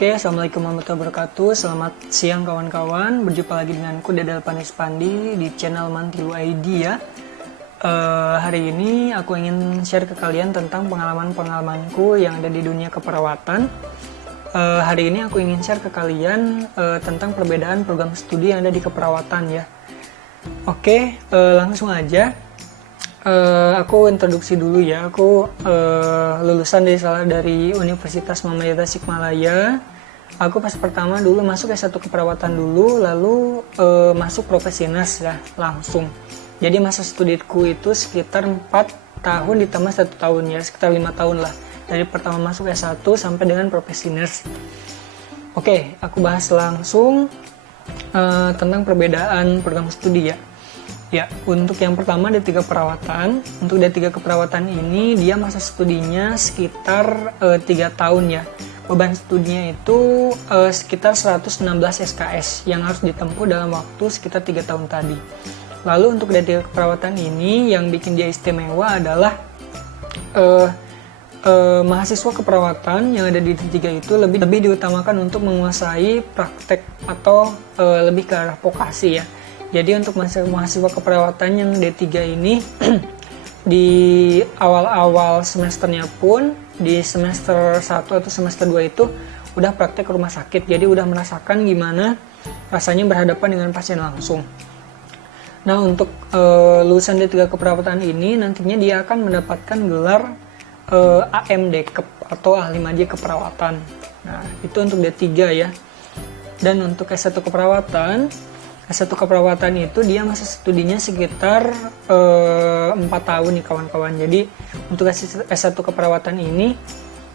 Oke, Assalamualaikum warahmatullahi wabarakatuh. Selamat siang kawan-kawan. Berjumpa lagi denganku Dedel Panis Pandi di channel Mantilu ID ya. Hari ini aku ingin share ke kalian tentang pengalaman-pengalamanku yang ada di dunia keperawatan. Hari ini aku ingin share ke kalian tentang perbedaan program studi yang ada di keperawatan ya. Oke, langsung aja. Aku introduksi dulu ya. Aku lulusan dari Universitas Muhammadiyah Tasikmalaya. Aku pas pertama dulu masuk S1 keperawatan dulu, lalu masuk profesi nurse ya langsung. Jadi masa studiku itu sekitar 4 tahun ditambah 1 tahun ya, sekitar 5 tahun lah. Dari pertama masuk S1 sampai dengan profesi nurse. Oke, aku bahas langsung tentang perbedaan program studi ya. Ya, untuk yang pertama D3 keperawatan. Untuk D3 keperawatan ini dia masa studinya sekitar 3 tahun ya. Beban studinya itu sekitar 116 SKS yang harus ditempuh dalam waktu sekitar 3 tahun tadi. Lalu untuk D3 keperawatan ini yang bikin dia istimewa adalah mahasiswa keperawatan yang ada di D3 itu lebih diutamakan untuk menguasai praktek atau lebih ke arah vokasi ya. Jadi untuk mahasiswa keperawatan yang D3 ini di awal-awal semesternya pun di semester 1 atau semester 2 itu udah praktek rumah sakit. Jadi udah merasakan gimana rasanya berhadapan dengan pasien langsung. Nah untuk lulusan D3 keperawatan ini nantinya dia akan mendapatkan gelar AMDKep atau ahli maji keperawatan. Nah itu untuk D3 ya. Dan untuk S1 keperawatan itu dia masa studinya sekitar 4 tahun nih kawan-kawan. Jadi untuk S1 keperawatan ini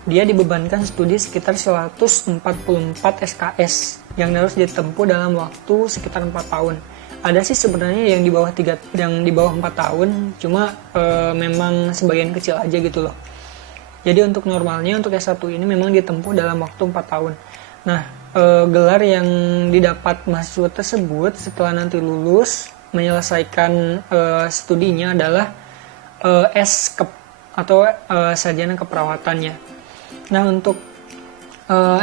dia dibebankan studi sekitar 144 SKS yang harus ditempuh dalam waktu sekitar 4 tahun. Ada sih sebenarnya yang di bawah 4 tahun, cuma memang sebagian kecil aja gitu loh. Jadi untuk normalnya untuk S1 ini memang ditempuh dalam waktu 4 tahun. Nah, gelar yang didapat mahasiswa tersebut setelah nanti lulus menyelesaikan studinya adalah S-Kep atau sarjana keperawatannya. Nah untuk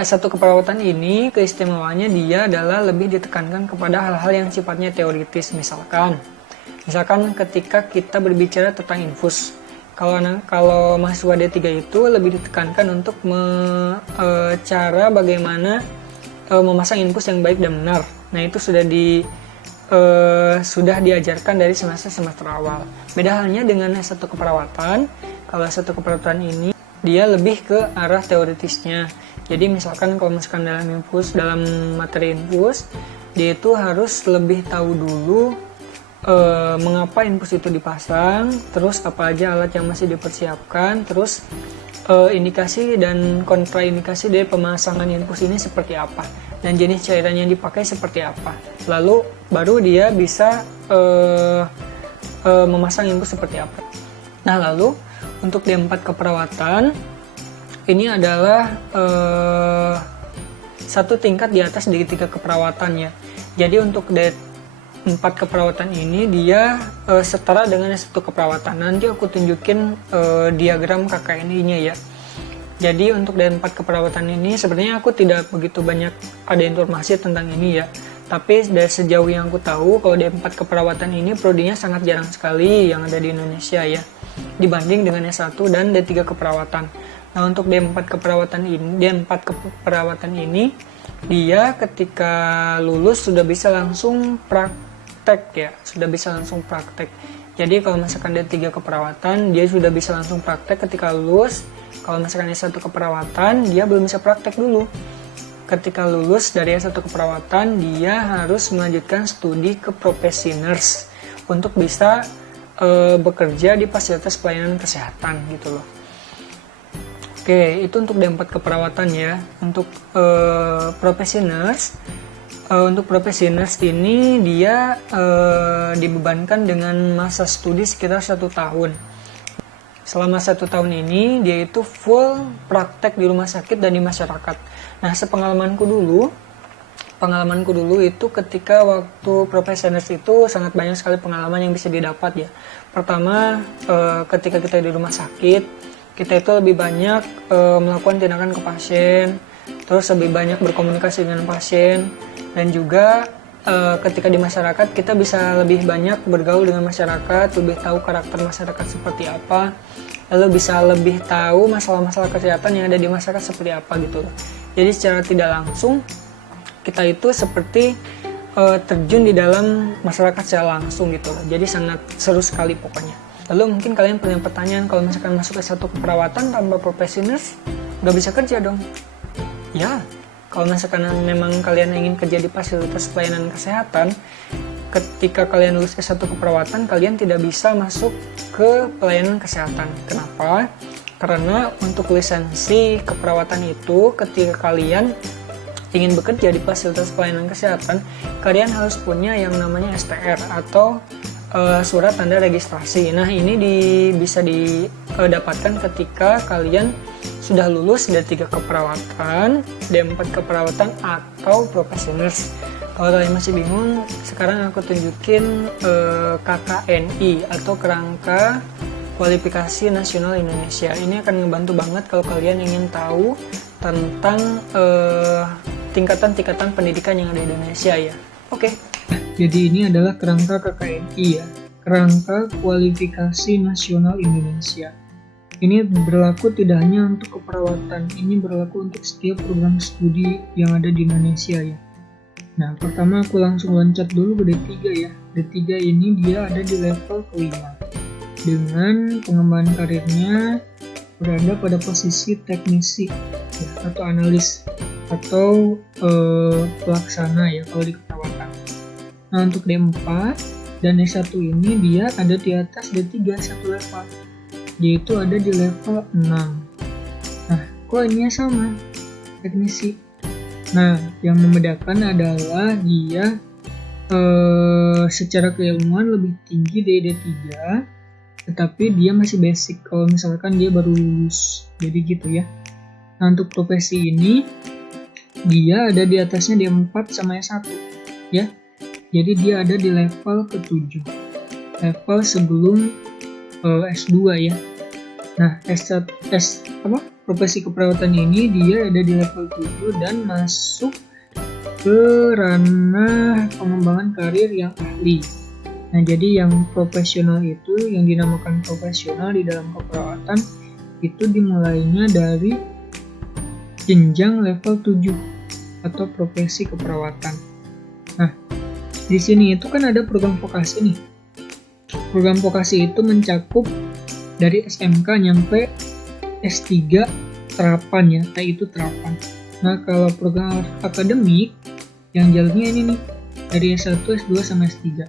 S1 keperawatan ini keistimewaannya dia adalah lebih ditekankan kepada hal-hal yang sifatnya teoritis. Misalkan ketika kita berbicara tentang infus, kalau mahasiswa D3 itu lebih ditekankan untuk cara bagaimana memasang infus yang baik dan benar. Nah itu sudah diajarkan dari semester awal. Beda halnya dengan S1 keperawatan. Kalau S1 keperawatan ini dia lebih ke arah teoritisnya. Jadi misalkan kalau dalam materi infus, dia itu harus lebih tahu dulu mengapa infus itu dipasang, terus apa aja alat yang masih dipersiapkan, terus indikasi dan kontraindikasi dari pemasangan infus ini seperti apa, dan jenis cairan yang dipakai seperti apa. Lalu baru dia bisa memasang infus seperti apa. Nah lalu untuk D4 keperawatan ini adalah satu tingkat di atas D3 keperawatannya. Jadi untuk D4 keperawatan ini dia setara dengan S1 keperawatan. Nanti aku tunjukin diagram KKNI-nya ya. Jadi untuk D4 keperawatan ini sebenarnya aku tidak begitu banyak ada informasi tentang ini ya. Tapi dari sejauh yang aku tahu kalau D4 keperawatan ini prodinya sangat jarang sekali yang ada di Indonesia ya. Dibanding dengan S1 dan D3 keperawatan. Nah untuk D4 keperawatan ini dia ketika lulus sudah bisa langsung praktek. Jadi kalau misalkan D3 keperawatan dia sudah bisa langsung praktek ketika lulus. Kalau misalkan S1 keperawatan dia belum bisa praktek dulu. Ketika lulus dari S1 keperawatan dia harus melanjutkan studi ke profesi nurse untuk bisa bekerja di fasilitas pelayanan kesehatan gitu loh. Oke, itu untuk D4 keperawatan ya. Untuk profesi nurse, untuk profesi nurse ini dia dibebankan dengan masa studi sekitar 1 tahun. Selama 1 tahun ini dia itu full praktek di rumah sakit dan di masyarakat. Nah, sepengalamanku dulu itu ketika waktu profesi nurse itu sangat banyak sekali pengalaman yang bisa didapat ya. Pertama, ketika kita di rumah sakit, kita itu lebih banyak melakukan tindakan ke pasien, terus lebih banyak berkomunikasi dengan pasien, dan juga ketika di masyarakat kita bisa lebih banyak bergaul dengan masyarakat, lebih tahu karakter masyarakat seperti apa, lalu bisa lebih tahu masalah-masalah kesehatan yang ada di masyarakat seperti apa gitu. Jadi secara tidak langsung kita itu seperti terjun di dalam masyarakat secara langsung gitu. Jadi sangat seru sekali pokoknya. Lalu mungkin kalian punya pertanyaan, kalau misalkan masuk S1 keperawatan tanpa profesi nurse, nggak bisa kerja dong? Ya, kalau misalkan memang kalian ingin kerja di fasilitas pelayanan kesehatan, ketika kalian lulus S1 keperawatan, kalian tidak bisa masuk ke pelayanan kesehatan. Kenapa? Karena untuk lisensi keperawatan itu, ketika kalian ingin bekerja di fasilitas pelayanan kesehatan, kalian harus punya yang namanya STR atau surat tanda registrasi. Nah, ini bisa didapatkan ketika kalian sudah lulus D3 keperawatan, D4 keperawatan, atau profesi nurse. Kalau kalian masih bingung, sekarang aku tunjukin KKNI atau Kerangka Kualifikasi Nasional Indonesia. Ini akan ngebantu banget kalau kalian ingin tahu tentang tingkatan-tingkatan pendidikan yang ada di Indonesia ya. Oke. Jadi ini adalah kerangka KKNI ya, Kerangka Kualifikasi Nasional Indonesia. Ini berlaku tidak hanya untuk keperawatan, ini berlaku untuk setiap program studi yang ada di Indonesia ya. Nah, pertama aku langsung loncat dulu ke D3 ya. D3 ini dia ada di level kelima. Dengan pengembangan karirnya berada pada posisi teknisi ya, atau analis atau pelaksana ya kalau di keperawatan. Nah, untuk D4 dan D1 ini dia ada di atas D3 satu level, yaitu ada di level 6. Nah, kok ininya sama? Teknisi. Nah, yang membedakan adalah dia secara keilmuan lebih tinggi dari D3, tetapi dia masih basic kalau misalkan dia baru lulus. Jadi gitu ya. Nah, untuk profesi ini dia ada di atasnya D4 sama S1 ya. Jadi dia ada di level ke-7. Level sebelum S2 ya. Nah, profesi keperawatan ini dia ada di level 7 dan masuk ke ranah pengembangan karir yang ahli. Nah, jadi yang profesional itu, yang dinamakan profesional di dalam keperawatan, itu dimulainya dari jenjang level 7 atau profesi keperawatan. Nah, di sini itu kan ada program vokasi nih. Program vokasi itu mencakup dari SMK nyampe S3 terapan ya, nah itu terapan. Nah, kalau program akademik yang jalurnya ini nih, dari S1, S2 sama S3.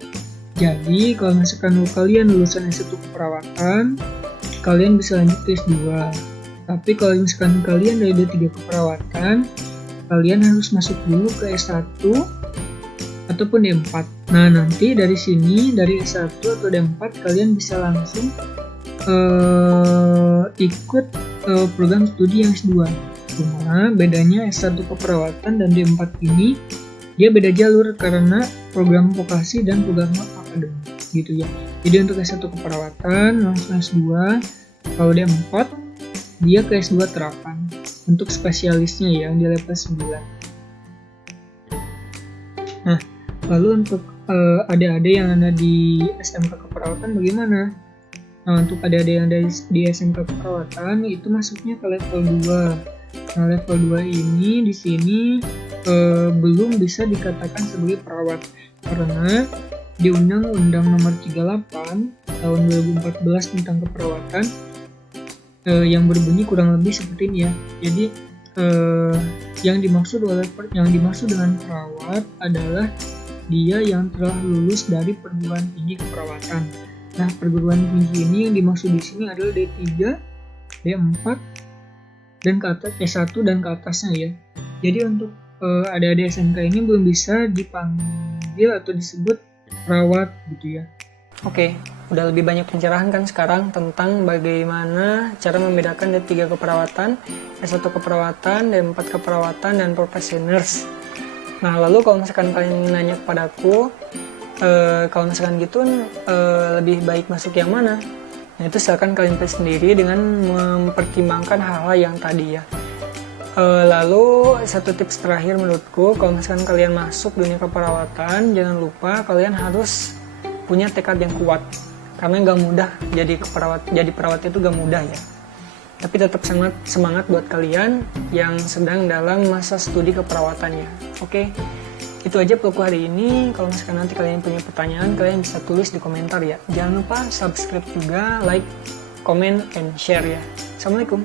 Jadi kalau misalkan kalian lulusan S1 keperawatan, kalian bisa lanjut ke S2. Tapi kalau misalkan kalian dari D3 keperawatan, kalian harus masuk dulu ke S1 ataupun D4. Nah, nanti dari sini, dari S1 atau D4, kalian bisa langsung ikut program studi yang S2. Cuma bedanya S1 keperawatan dan D4 ini dia beda jalur karena program vokasi dan program akademik gitu ya. Jadi untuk S1 keperawatan langsung S2, kalau D4 dia ke S2 terapan untuk spesialisnya ya di level 9. Nah, lalu untuk adik-adik yang ada di SMK keperawatan bagaimana? Nah, untuk adik-adik yang ada di SMK keperawatan itu masuknya ke level 2. Nah, level 2 ini di sini belum bisa dikatakan sebagai perawat karena di Undang-Undang Nomor 38 tahun 2014 tentang keperawatan yang berbunyi kurang lebih seperti ini ya. Jadi yang dimaksud dengan perawat adalah dia yang telah lulus dari perguruan tinggi keperawatan. Nah, perguruan tinggi ini yang dimaksud di sini adalah D3, D4, dan ke atas S1 dan ke atasnya ya. Jadi untuk adik-adik SMK ini belum bisa dipanggil atau disebut perawat gitu ya. Oke, udah lebih banyak pencerahan kan sekarang tentang bagaimana cara membedakan D3 keperawatan, S1 keperawatan, D4 keperawatan, dan profesi nurse. Nah, lalu kalau misalkan kalian nanya kepadaku, kalau misalkan gitu lebih baik masuk yang mana? Nah, itu silakan kalian pilih sendiri dengan mempertimbangkan hal-hal yang tadi ya. Lalu satu tips terakhir menurutku, kalau misalkan kalian masuk dunia keperawatan, jangan lupa kalian harus punya tekad yang kuat, karena nggak mudah jadi perawat itu gak mudah ya. Tapi tetap semangat buat kalian yang sedang dalam masa studi keperawatannya. Oke, itu aja vlogku hari ini. Kalau misalkan nanti kalian punya pertanyaan, kalian bisa tulis di komentar ya. Jangan lupa subscribe juga, like, comment, and share ya. Assalamualaikum.